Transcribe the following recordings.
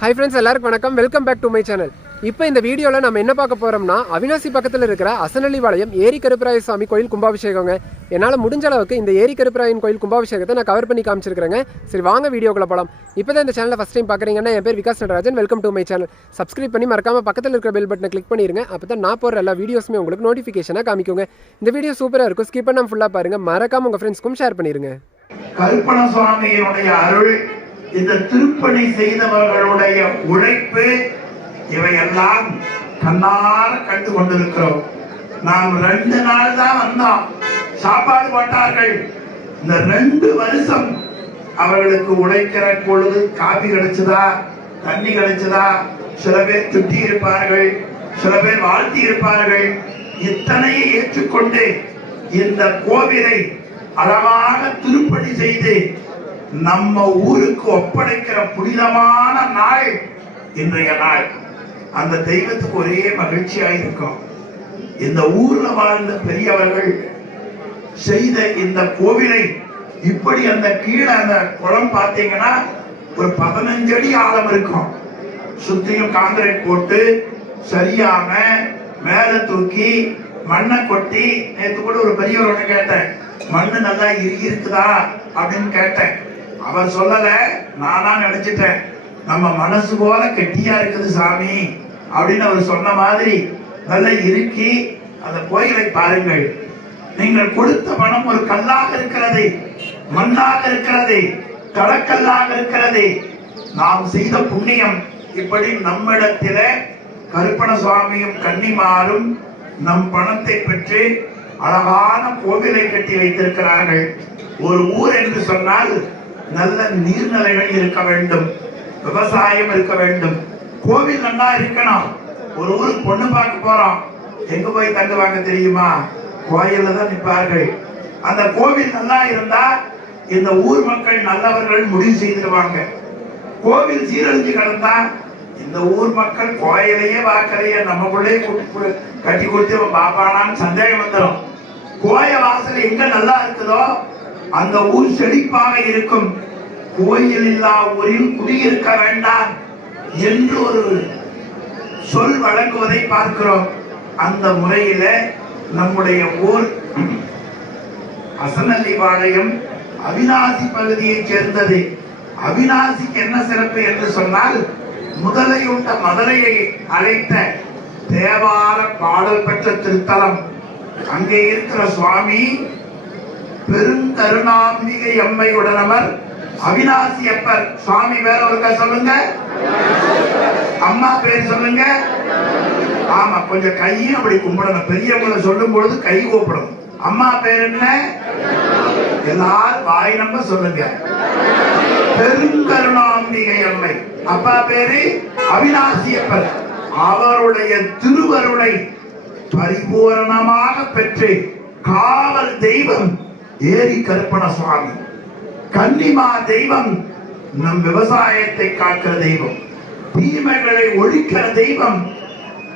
High friends எல்லாருக்கும் வணக்கம். Welcome back to my channel இப்போ இந்த வீடியோவில் நம்ம என்ன பார்க்க போகிறோம்னா அவினாசி பக்கத்தில் இருக்கிற அசனள்ளிபாளையம் ஏரி கருப்பராய சாமி கோயில் கும்பாபிஷேகங்க. என்னால் முடிஞ்ச அளவுக்கு இந்த ஏரி கருப்பராயன் கோயில் கும்பாபிஷேகத்தை நான் கவர் பண்ணி காமிச்சிருக்கிறேங்க. சரி வாங்க வீடியோக்குள்ள போகலாம் இப்போ தான் இந்த சேனலை ஃபஸ்ட் டைம் பார்க்குறீங்கன்னா என் பேர் Vikas Natarajan. Welcome to my channel subscribe பண்ணி மறக்காமல் பக்கத்தில் இருக்கிற பெல் பட்டனை கிளிக் பண்ணிருங்க. அப்போ தான் நான் போகிற எல்லா வீடியோஸுமே உங்களுக்கு நோட்டிஃபிகேஷனாக காமிக்குங்க. இந்த வீடியோ சூப்பராக இருக்கும். ஸ்கிப் பண்ணாமல் ஃபுல்லாக பாருங்க. மறக்காமல் உங்கள் ஃப்ரெண்ட்ஸ்க்கும் ஷேர் பண்ணிருங்க. கல்பனா சுவாமியினுடைய அருள் இந்த திருப்பணி செய்தவர்களுடைய உழைப்பு இவையெல்லாம் கண்ணார கண்டு கொண்டிருக்கிறோம். நாம் ரெண்டு நாள் தான் வந்தோம். சாப்பாடு போட்டார்கள். இந்த ரெண்டு வருஷம் அவர்களுக்கு உழைக்கிற பொழுது காபி கிடைச்சதா? தண்ணி கிடைச்சதா? சில பேர் திட்டி இருப்பார்கள். சில பேர் வாழ்த்தி இருப்பார்கள். இத்தனையை ஏற்றுக்கொண்டு இந்த கோவிலை அழகாக திருப்பணி செய்து நம்ம ஊருக்கு ஒப்படைக்கிற புனிதமான நாள் இன்றைய நாள். அந்த தெய்வத்துக்கு ஒரே மகிழ்ச்சியா இருக்கும் இந்த ஊர்ல வாழ்ந்த பெரியவர்கள் செய்த இந்த கோவிலை இப்படி அந்த கீழே அந்த குளம் பார்த்தீங்கன்னா ஒரு பதினஞ்சு அடி ஆழம் இருக்கும். சுத்தியும் காங்கிரீட் போட்டு சரியாம மேல தூக்கி மண்ணை கொட்டி நேத்து கூட ஒரு பெரியவர் ஒண்ணு கேட்டேன் மண்ணு நல்லா இருக்குதா? அப்படின்னு கேட்டேன். அவர் சொல்லல நானா நினைச்சிட்டேன் நம்ம மனசு போல கெட்டியா இருக்குது சாமி அப்படின்னு அவர் சொன்ன மாதிரி நல்லா இறுக்கி அந்த கோயிலை பாருங்கள். நீங்கள் கொடுத்த பணம் ஒரு கல்லாக இருக்கிறது மண்ணாக இருக்கிறது கடற்கல்லாக இருக்கிறது. நாம் செய்த புண்ணியம் இப்படி நம்மிடத்தில கருப்பண சுவாமியும் கன்னிமாரும் நம் பணத்தை பெற்று அழகான கோவிலை கட்டி வைத்திருக்கிறார்கள். ஒரு ஊர் என்று சொன்னால் நல்ல நீர்நிலைகள் இருக்க வேண்டும். விவசாயம் இருக்க வேண்டும். கோவில் நல்லா இருக்கணும். ஒரு ஊருக்கு பொண்ணு பார்க்க போறோம். எங்க போய் தங்குவாங்க தெரியுமா? கோயில்ல தான் நிற்பார்கள். அந்த கோவில் நல்லா இருந்தா இந்த ஊர் மக்கள் நல்லவர்கள் முடிவு செய்திருவாங்க. கோவில் சீரழிஞ்சு கிடந்தா இந்த ஊர் மக்கள் கோயிலையே வாக்கலையே நமக்குள்ளே கட்டி கொடுத்து பாப்பானான்னு சந்தேகம் வந்துடும் கோய வாசல் எங்க நல்லா இருக்குதோ அந்த ஊர் செழிப்பாக இருக்கும். கோயில் இல்லா ஊரில் குடியிருக்க வேண்டாம் என்று ஒரு சொல் வழங்குவதை பார்க்கிறோம். அந்த முறையில நம்முடைய ஊர் அசனல்லிபாளையம் அவிநாசி பகுதியைச் சேர்ந்தது. அவிநாசிக்கு என்ன சிறப்பு என்று சொன்னால் முதலை உண்ட மதுரையை அழைத்த தேவார பாடல் பெற்ற திருத்தலம். அங்கே இருக்கிற சுவாமி பெருங்கருணாம்பிகை அம்மை உடனவர் அவினாசி அப்பர். சுவாமி வேற ஒருக்கா சொல்லுங்க. அம்மா பேர் சொல்லுங்க. ஆமா கொஞ்சம் கையும் அப்படி கும்பிடணும். பெரியவங்களை சொல்லும் பொழுது கை கூப்பிடணும் அம்மா பேர் என்ன? எல்லாரும் வாய் நம்ம சொல்லுங்க. பெருங்கருணாம்பிகை அம்மை அப்பா பேரு அவினாசியப்பர் அவருடைய திருவருளை பரிபூரணமாக பெற்று காவல் தெய்வம் ஏரி கருப்பண சுவாமி. கன்னிமா தெய்வம் நம் விவசாயத்தை காக்கிற தெய்வம். தீமைகளை ஒழிக்கிற தெய்வம்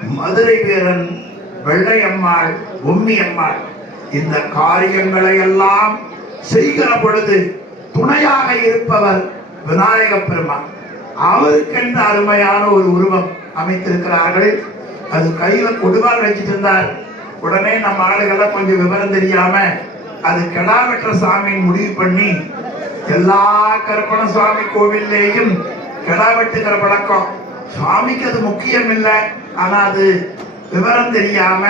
மதுரை வீரன் வெள்ளையம்மாள் உம்மியம்மாள். இந்த காரியங்களை எல்லாம் செய்கிற பொழுது துணையாக இருப்பவர் விநாயக பெருமான். அவருக்கென்று அருமையான ஒரு உருவம் அமைத்திருக்கிறார்கள்? அது கையில கொடுவால் வச்சிட்டு இருந்தார். உடனே நம்ம ஆளுகளை கொஞ்சம் விவரம் தெரியாம அது கிடா வெட்டுற சாமி முடிவு பண்ணி எல்லா கருப்பண சுவாமி கோவில்லையும் கெடா வெட்டுகிற பழக்கம். சுவாமிக்கு அது முக்கியம் இல்லை ஆனா அது விவரம் தெரியாம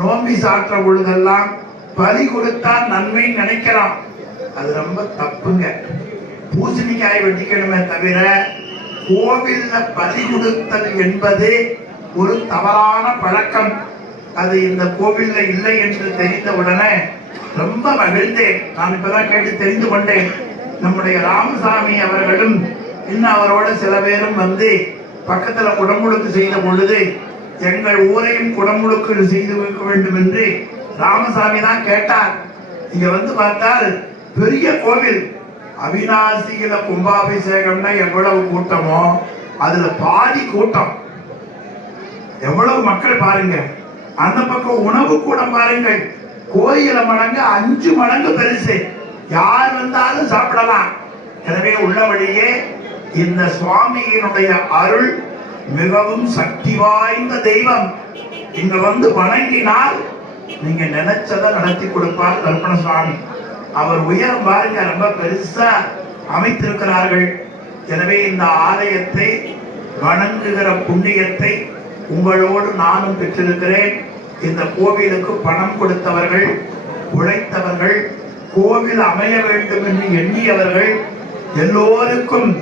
நோம்பி சாற்ற பொழுதெல்லாம் பலி கொடுத்தா நன்மை நினைக்கிறோம் அது ரொம்ப தப்புங்க. பூசணிக்காய் வெட்டிக்கணுமே தவிர கோவில்ல பலி கொடுத்தல் என்பது ஒரு தவறான பழக்கம். அது இந்த கோவில்ல இல்லை என்று தெரிந்த உடனே ரொம்ப மகிழ்ந்தேன். நான் இப்பதான் கேட்டு தெரிந்து கொண்டேன். நம்முடைய ராமசாமி அவர்களும் இன்னும் அவரோட சில பேரும் வந்து பக்கத்துல குடமுழுக்கு செய்த பொழுது எங்கள் ஊரையும் குடமுழுக்கு செய்து வைக்க வேண்டும் என்று ராமசாமி தான் கேட்டார். இங்க வந்து பார்த்தால் பெரிய கோவில். அவினாசியில கும்பாபிஷேகம்னா எவ்வளவு கூட்டமோ அதுல பாதி கூட்டம். எவ்வளவு மக்கள் பாருங்க. அந்த பக்கம் உணவு கூட பாருங்கள். கோயில மடங்கு அஞ்சு மடங்கு பெருசு. யார் வந்தாலும் சாப்பிடலாம். எனவே உள்ளபடியே இந்த சுவாமியினுடைய அருள் மிகவும் சக்தி வாய்ந்த தெய்வம். இங்க வந்து வணங்கினால் நீங்க நினைச்சதை நடத்தி கொடுப்பார் கல்பன சுவாமி அவர் உயரம் பாருங்க ரொம்ப பெருசா அமைத்திருக்கிறார்கள். எனவே இந்த ஆலயத்தை வணங்குகிற புண்ணியத்தை உங்களோடு நானும் பெற்றிருக்கிறேன். இந்த கோவிலுக்கு பணம் கொடுத்தவர்கள் உழைத்தவர்கள் கோவில் அமைய வேண்டும் என்று எண்ணியவர்கள் எல்லோருக்கும்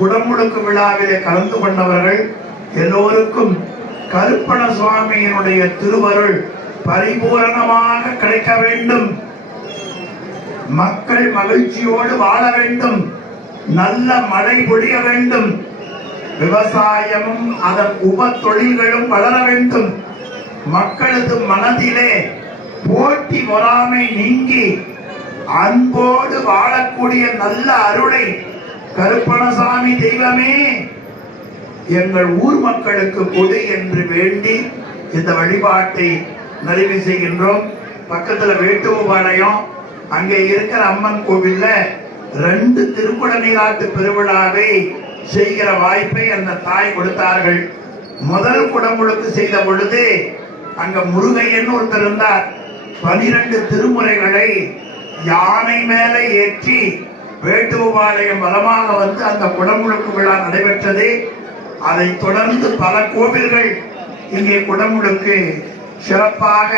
குடமுழுக்கு விழாவிலே கலந்து கொண்டவர்கள் எல்லோருக்கும் கருப்பண சுவாமியினுடைய திருவருள் பரிபூரணமாக கிடைக்க வேண்டும். மக்கள் மகிழ்ச்சியோடு வாழ வேண்டும். நல்ல மழை பொழிய வேண்டும். விவசாயமும் அதன் உப தொழில்களும் வளர வேண்டும். மக்களது மனதிலே போட்டி பொறாமை நீங்கி அன்போடு வாழக்கூடிய நல்ல அருளை கருப்பணசாமி தெய்வமே எங்கள் ஊர் மக்களுக்கு கொடு என்று வேண்டி இந்த வழிபாட்டை நிறைவு செய்கின்றோம். பக்கத்துல வேட்டுவபாளையம் அங்கே இருக்கிற அம்மன் கோவில்ல ரெண்டு திருக்குடநீராட்டு பெருவிழாவை செய்கிற வாய்ப்பை அந்த தாய் கொடுத்தார்கள். முதல் குடமுழுக்கு செய்த பொழுது அங்க முருகையன் ஒருத்தர் இருந்தார். பனிரெண்டு திருமுறைகளை யானை மேல ஏற்றி வேட்டுவபாளையம் பலமாக வந்து அந்த குடமுழுக்கு விழா நடைபெற்றது. அதைத் தொடர்ந்து பல கோவில்கள் இங்கே குடமுழுக்கு சிறப்பாக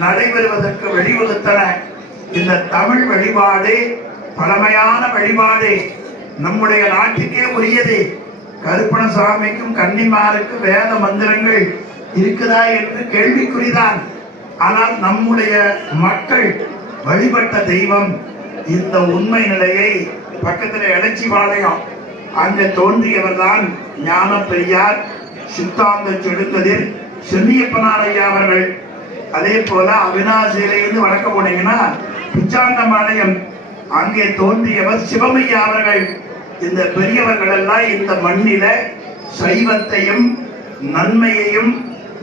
நடைபெறுவதற்கு வழிவகுத்தன. இந்த தமிழ் வழிபாடு பழமையான வழிபாடு நம்முடைய நாட்டுக்கே உரியது. கருப்பணசாமிக்கும் கன்னிமாருக்கும் வேத மந்திரங்கள் இருக்குதா என்று கேள்விக்குறிதான். ஆனால் நம்முடைய மக்கள் வழிபட்ட தெய்வம் இந்த உண்மை நிலையை பக்கத்தில் எலச்சிபாளையம் அங்கே தோன்றியவர் தான் ஞான பெரியார் சித்தாந்த செடுக்கதிர் சென்னியப்பனார் ஐயா அவர்கள். அதே போல அவினாசியிலிருந்து வடக்க போனீங்கன்னா பிச்சாண்டம்பாளையம் அங்கே தோன்றியவர் சிவமையா அவர்கள். இந்த பெரியவர்கள் எல்லாம் இந்த மண்ணில சைவத்தையும் நன்மையையும்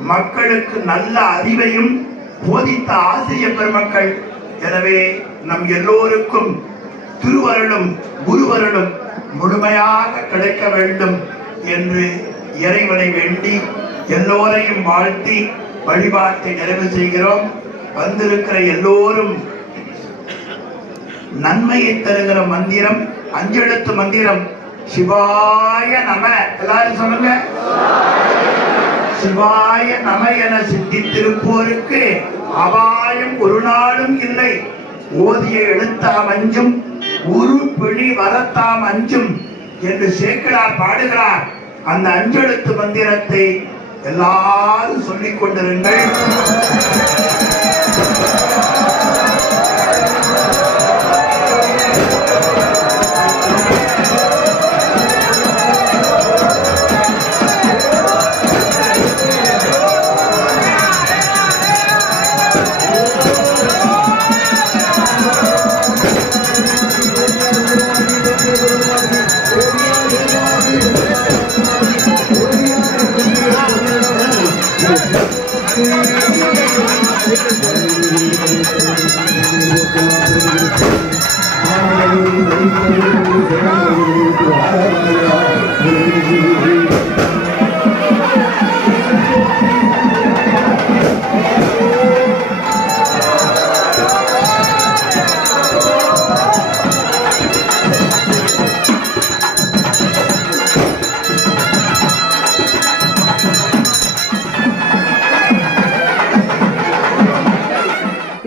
மக்களுக்கு நல்ல அறிவையும் போதித்த ஆசிரிய பெருமக்கள். எனவே நம் எல்லோருக்கும் திருவருளும் குருவருளும் முழுமையாக கிடைக்க வேண்டும் என்று இறைவனை வேண்டி எல்லோரையும் வாழ்த்தி வழிபாட்டை நிறைவு செய்கிறோம். வந்திருக்கிற எல்லோரும் நன்மையை தருகிற மந்திரம் அஞ்செழுத்து மந்திரம். சிவாய நம. எல்லாரும் சொல்லுங்க. சிவாய நம என சித்தித்திருப்போருக்கு அபாயம் ஒரு நாளும் இல்லை. ஓதிய எழுத்தாம் அஞ்சும் உரு பிழி வரத்தாம் அஞ்சும் என்று சேக்கிழார் பாடுகிறார். அந்த அஞ்செழுத்து மந்திரத்தை எல்லாரும் சொல்லிக் கொண்டிருங்கள்.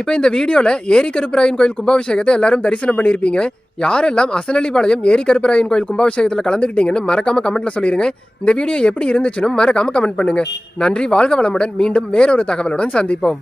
இப்போ இந்த வீடியோவில் ஏரி கருப்பராயன் கோயில் கும்பாபிஷேகத்தை எல்லாரும் தரிசனம் பண்ணியிருப்பீங்க. யாரெல்லாம் அசனலிபாளையம் ஏரி கருப்பராயன் கோயில் கும்பாபிஷேகத்தில் கலந்துக்கிட்டீங்கன்னு மறக்காம கமெண்ட்ல சொல்லிடுங்க இந்த வீடியோ எப்படி இருந்துச்சுன்னு மறக்காம கமெண்ட் பண்ணுங்க. நன்றி வாழ்க வளமுடன். மீண்டும் வேறொரு தகவலுடன் சந்திப்போம்.